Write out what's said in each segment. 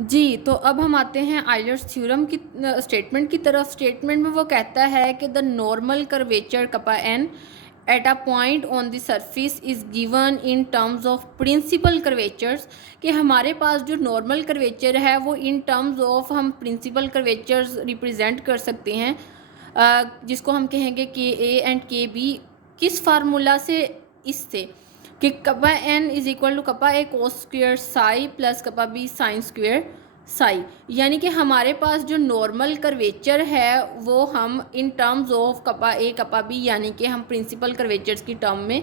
जी, तो अब हम आते हैं आइलर्स थ्योरम की स्टेटमेंट की तरफ। स्टेटमेंट में वो कहता है कि the normal curvature kappa N at a point on the surface is given in terms of principal curvatures, कि हमारे पास जो नॉर्मल कर्वेचर है वो इन टर्म्स ऑफ हम प्रिंसिपल कर्वेचर्स रिप्रेजेंट कर सकते हैं, जिसको हम कहेंगे K A and K B. किस फार्मूला से? इससे कि kappa N is equal to kappa A cos square psi plus kappa B sine square psi. यानी कि हमारे पास जो नॉर्मल कर्वेचर है वो हम in terms of kappa A kappa B यानी कि हम प्रिंसिपल कर्वेचर्स की टर्म में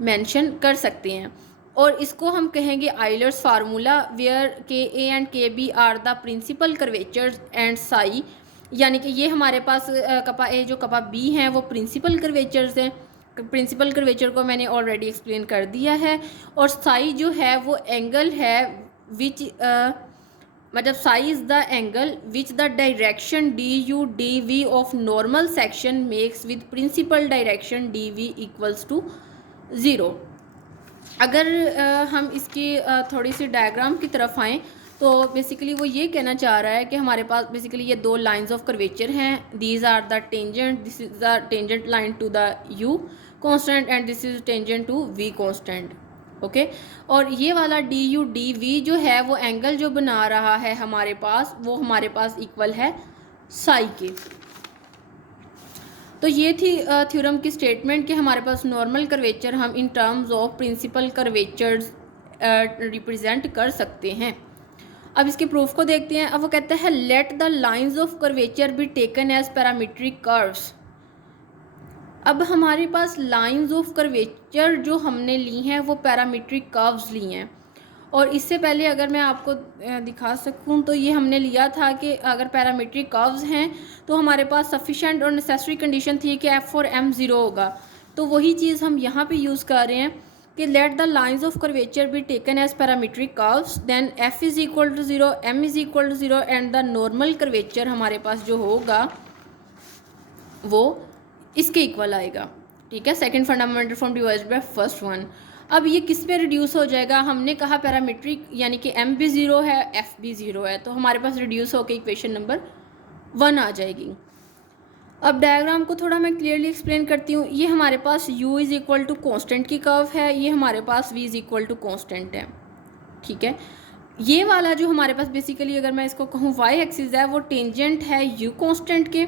मेंशन कर सकते हैं। और इसको हम कहेंगे Euler's formula, where K A and K B are the principal curvatures and psi, यानी कि ये हमारे पास कपा ए जो कपा बी हैं वो प्रिंसिपल कर्वेचर्स हैं। प्रिंसिपल कर्वेचर को मैंने ऑलरेडी एक्सप्लेन कर दिया है। और साई जो है वो एंगल है विच मतलब psi is the angle which the direction D U D V of normal section makes with principal direction D V equals to zero. अगर हम इसकी थोड़ी सी डायग्राम की तरफ आएँ तो बेसिकली वो ये कहना चाह रहा है कि हमारे पास बेसिकली ये दो लाइंस ऑफ कर्वेचर हैं। These are the tangent, this is the tangent line to the U constant and this is tangent to V constant. Okay, और ये वाला डी यू डी वी जो है वो एंगल जो बना रहा है हमारे पास, वो हमारे पास इक्वल है साई के। तो ये थी थ्योरम की स्टेटमेंट कि हमारे पास नॉर्मल कर्वेचर हम in terms of principal curvatures represent कर सकते हैं। अब इसके प्रूफ को देखते हैं। अब वो कहता है let the lines of curvature be taken as parametric curves. अब हमारे पास लाइंस ऑफ कर्वेचर जो हमने ली हैं वो पैरामीट्रिक कर्व्स ली हैं। और इससे पहले अगर मैं आपको दिखा सकूं तो ये हमने लिया था कि अगर पैरामीट्रिक कर्व्स हैं तो हमारे पास सफिशेंट और नेसेसरी कंडीशन थी कि एफ और एम ज़ीरो होगा। तो वही चीज़ हम यहाँ पे यूज़ कर रहे हैं कि let the lines of curvature be taken as parametric curves, then F is equal to zero, M is equal to zero and the normal curvature हमारे पास जो होगा वो इसके इक्वल आएगा। ठीक है, second fundamental from divided by first one. अब ये किस पे रिड्यूस हो जाएगा? हमने कहा पैरामीट्रिक यानी कि एम भी ज़ीरो है, एफ भी ज़ीरो है, तो हमारे पास रिड्यूस होकर इक्वेशन नंबर 1 आ जाएगी। अब डायग्राम को थोड़ा मैं क्लियरली एक्सप्लेन करती हूँ। ये हमारे पास u is equal to constant की कर्व है, ये हमारे पास v is equal to constant है। ठीक है, ये वाला जो हमारे पास बेसिकली अगर मैं इसको कहूँ y एक्सिस है वो टेंजेंट है u कॉन्स्टेंट के।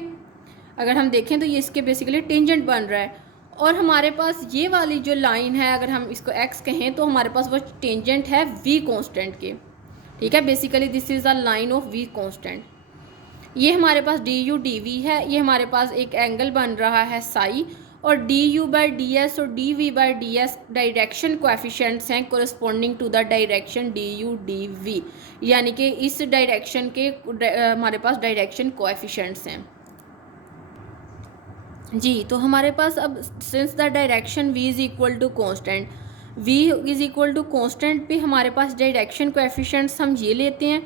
अगर हम देखें तो ये इसके बेसिकली टेंजेंट बन रहा है। और हमारे पास ये वाली जो लाइन है अगर हम इसको x कहें तो हमारे पास वो टेंजेंट है v कांस्टेंट के। ठीक है, basically this is the line of v constant. ये हमारे पास डी यू डी वी है, ये हमारे पास एक एंगल बन रहा है साई, और D U by D S और D V by D S direction coefficients हैं corresponding to the direction D U D V, यानी कि इस डायरेक्शन के हमारे पास डायरेक्शन कोएफिशिएंट्स हैं। जी, तो हमारे पास अब since the direction v is equal to constant, v is equal to constant पे हमारे पास डायरेक्शन कोएफिशिएंट्स हम ये लेते हैं।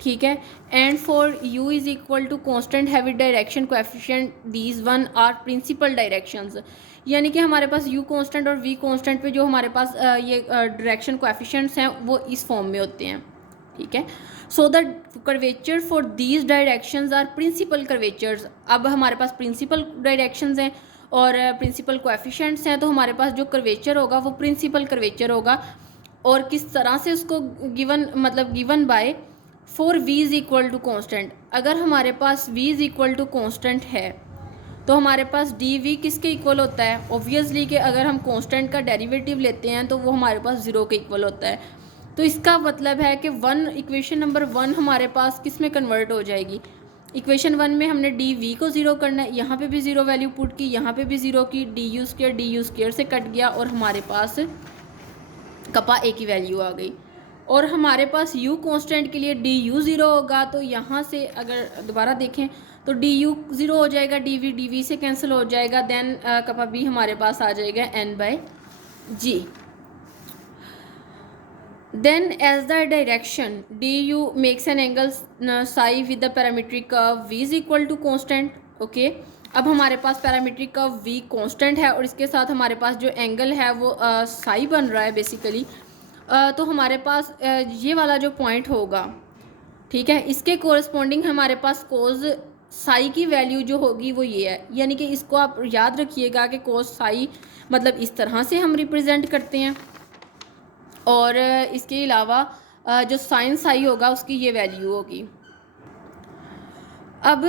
ठीक है, and for u is equal to constant have we direction coefficient these one are principal directions, यानी कि हमारे पास u कॉन्स्टेंट और v कॉन्स्टेंट पे जो हमारे पास ये डायरेक्शन कोएफिशिएंट्स हैं वो इस फॉर्म में होते हैं। ठीक है, so the curvature for these directions are principal curvatures. अब हमारे पास प्रिंसिपल डायरेक्शंस हैं और प्रिंसिपल कोएफिशिएंट्स हैं, तो हमारे पास जो कर्वेचर होगा वो प्रिंसिपल कर्वेचर होगा। और किस तरह से उसको given by for v is equal to constant. अगर हमारे पास v is equal to constant है तो हमारे पास डी वी किसके इक्वल होता है? ऑब्वियसली कि अगर हम कॉन्स्टेंट का डेरिवेटिव लेते हैं तो वो हमारे पास ज़ीरो के इक्वल होता है। तो इसका मतलब है कि इक्वेशन नंबर 1 हमारे पास किस में कन्वर्ट हो जाएगी? इक्वेशन 1 में हमने डी वी को ज़ीरो करना है, यहाँ पे भी ज़ीरो वैल्यू पुट की, यहाँ पे भी ज़ीरो की, डी यू स्क्वेयर से कट गया और हमारे पास कपा ए की वैल्यू आ गई। और हमारे पास u कांस्टेंट के लिए डी यू ज़ीरो होगा, तो यहाँ से अगर दोबारा देखें तो डी यू ज़ीरो हो जाएगा, डी वी से कैंसिल हो जाएगा, देन कपा बी हमारे पास आ जाएगा n by G. Then as the direction du makes an angle psi with the parametric curve v is equal to constant. Okay, अब हमारे पास पैरामीट्रिक कर्व v कांस्टेंट है और इसके साथ हमारे पास जो एंगल है वो साई बन रहा है बेसिकली। तो हमारे पास ये वाला जो पॉइंट होगा ठीक है। इसके कोरस्पॉन्डिंग हमारे पास कोस साई की वैल्यू जो होगी वो ये है, यानी कि इसको आप याद रखिएगा कि कोस साई मतलब इस तरह से हम रिप्रेजेंट करते हैं, और इसके अलावा जो साइन साई होगा उसकी ये वैल्यू होगी। अब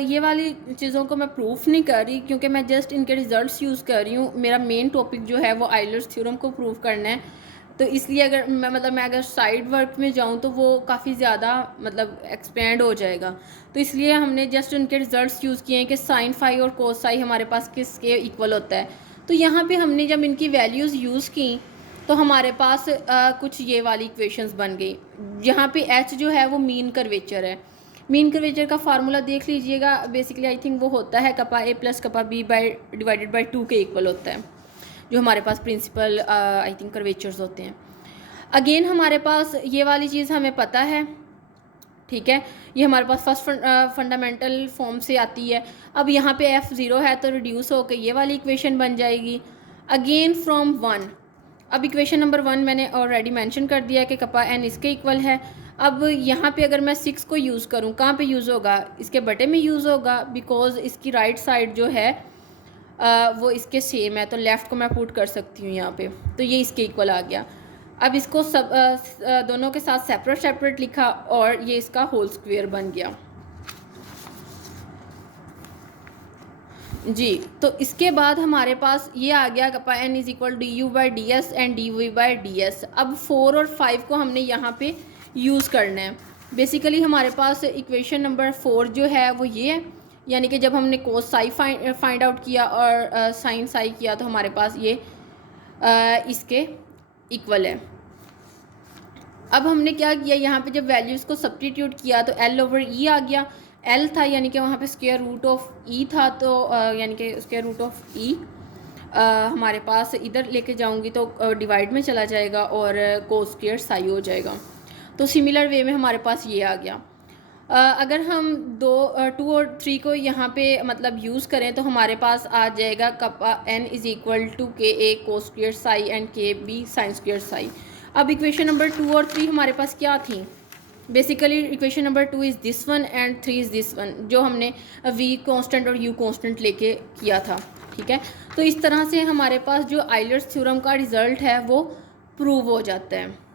ये वाली चीज़ों को मैं प्रूफ नहीं कर रही क्योंकि मैं जस्ट इनके रिजल्ट्स यूज़ कर रही हूँ। मेरा मेन टॉपिक जो है वो आइलर्स थ्योरम को प्रूव करना है, तो इसलिए अगर मैं अगर साइड वर्क में जाऊँ तो वो काफ़ी ज़्यादा मतलब एक्सपेंड हो जाएगा। तो इसलिए हमने जस्ट उनके रिजल्ट्स यूज़ किए हैं कि साइन फाई और कोस साई हमारे पास किसके इक्वल होता है। तो यहाँ पे हमने जब इनकी वैल्यूज़ यूज़ की तो हमारे पास कुछ ये वाली इक्वेशंस बन गई। यहाँ पे एच जो है वो मीन कर्वेचर है। मीन कर्वेचर का फार्मूला देख लीजिएगा, बेसिकली आई थिंक वो होता है kappa A plus kappa B by divided by 2 के इक्वल होता है, जो हमारे पास प्रिंसिपल आई थिंक कर्वेचर्स होते हैं। अगेन हमारे पास ये वाली चीज़ हमें पता है, ठीक है, ये हमारे पास फर्स्ट फंडामेंटल फॉर्म से आती है। अब यहाँ पे एफ ज़ीरो है तो रिड्यूस होकर ये वाली इक्वेशन बन जाएगी अगेन फ्रॉम 1। अब इक्वेशन नंबर 1 मैंने ऑलरेडी मेंशन कर दिया है कि कपा एन इसके इक्वल है। अब यहाँ पे अगर मैं 6 को यूज़ करूँ, कहाँ पे यूज़ होगा, इसके बटे में यूज़ होगा, बिकॉज इसकी राइट साइड जो है वो इसके सेम है, तो लेफ़्ट को मैं पुट कर सकती हूँ यहाँ पे, तो ये इसके इक्वल आ गया। अब इसको सब दोनों के साथ सेपरेट लिखा और ये इसका होल स्क्वायर बन गया जी। तो इसके बाद हमारे पास ये आ गया kappa N is equal D U by D S and D V by D S. अब 4 और 5 को हमने यहाँ पे यूज़ करना है। बेसिकली हमारे पास इक्वेशन नंबर 4 जो है वो ये है, यानी कि जब हमने कोस साई फाइंड आउट किया और साइन साई किया तो हमारे पास ये इसके इक्वल है। अब हमने क्या किया, यहाँ पे जब वैल्यूज़ को सब्स्टिट्यूट किया तो एल ओवर ई आ गया। एल था यानी कि वहाँ पे स्क्वायर रूट ऑफ ई था, तो यानी कि स्क्वायर रूट ऑफ ई हमारे पास इधर लेके जाऊँगी तो डिवाइड में चला जाएगा और कोस स्क्वायर साई हो जाएगा। तो सिमिलर वे में हमारे पास ये आ गया। अगर हम 2 और 3 को यहाँ पे मतलब यूज़ करें तो हमारे पास आ जाएगा कपा एन इज़ इक्वल टू के ए cos square Sai and K B sine square Sai. अब इक्वेशन नंबर 2 और 3 हमारे पास क्या थी, basically equation number 2 is this one and 3 is this one, जो हमने वी कांस्टेंट और यू कांस्टेंट लेके किया था, ठीक है। तो इस तरह से हमारे पास जो आइलर्स थ्योरम का रिज़ल्ट है वो प्रूव हो जाता है।